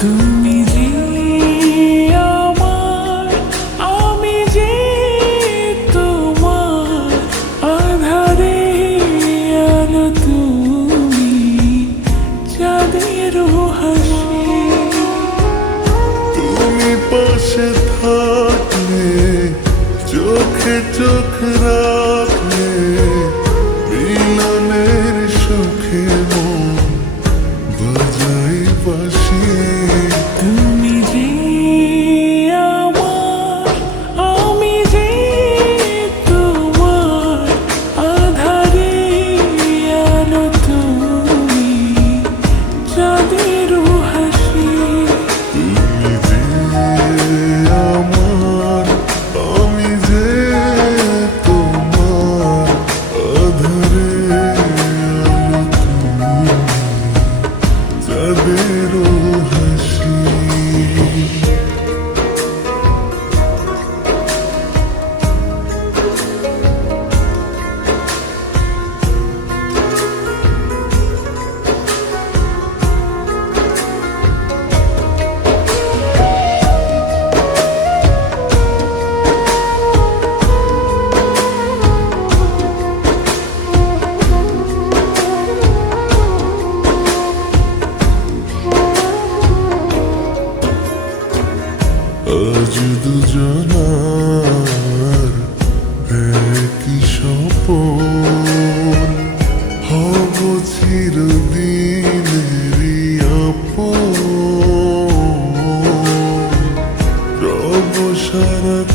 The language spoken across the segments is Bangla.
তুমি যে আমার, আমি যে তোমার আধারে আলো তুমি চাঁদের হাসি তুমি পাশে থাকলে চোখে চোখ রাখ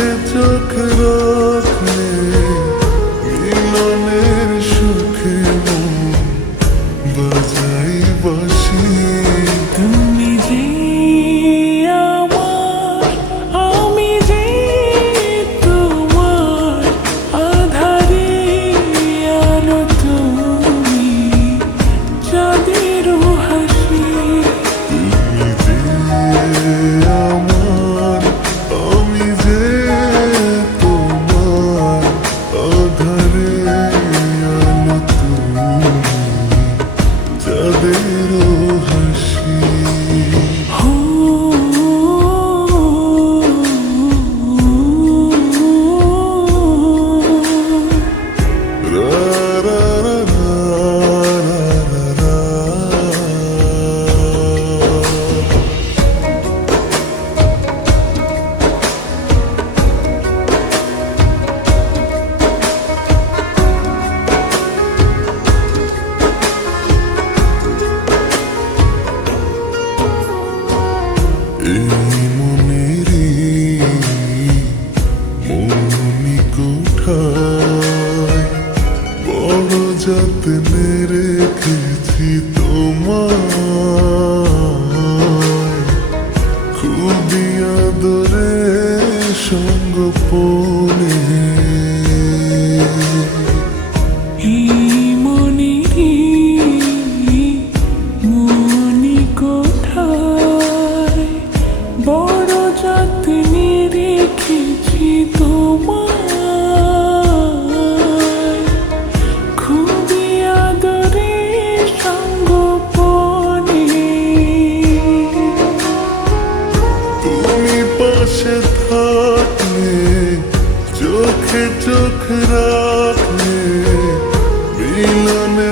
took her ağrı বড় যত্নে রেখেছি তোমার খুবই আদরে সঙ্গ পড়ে চোখে চোখ রাখে মিলনে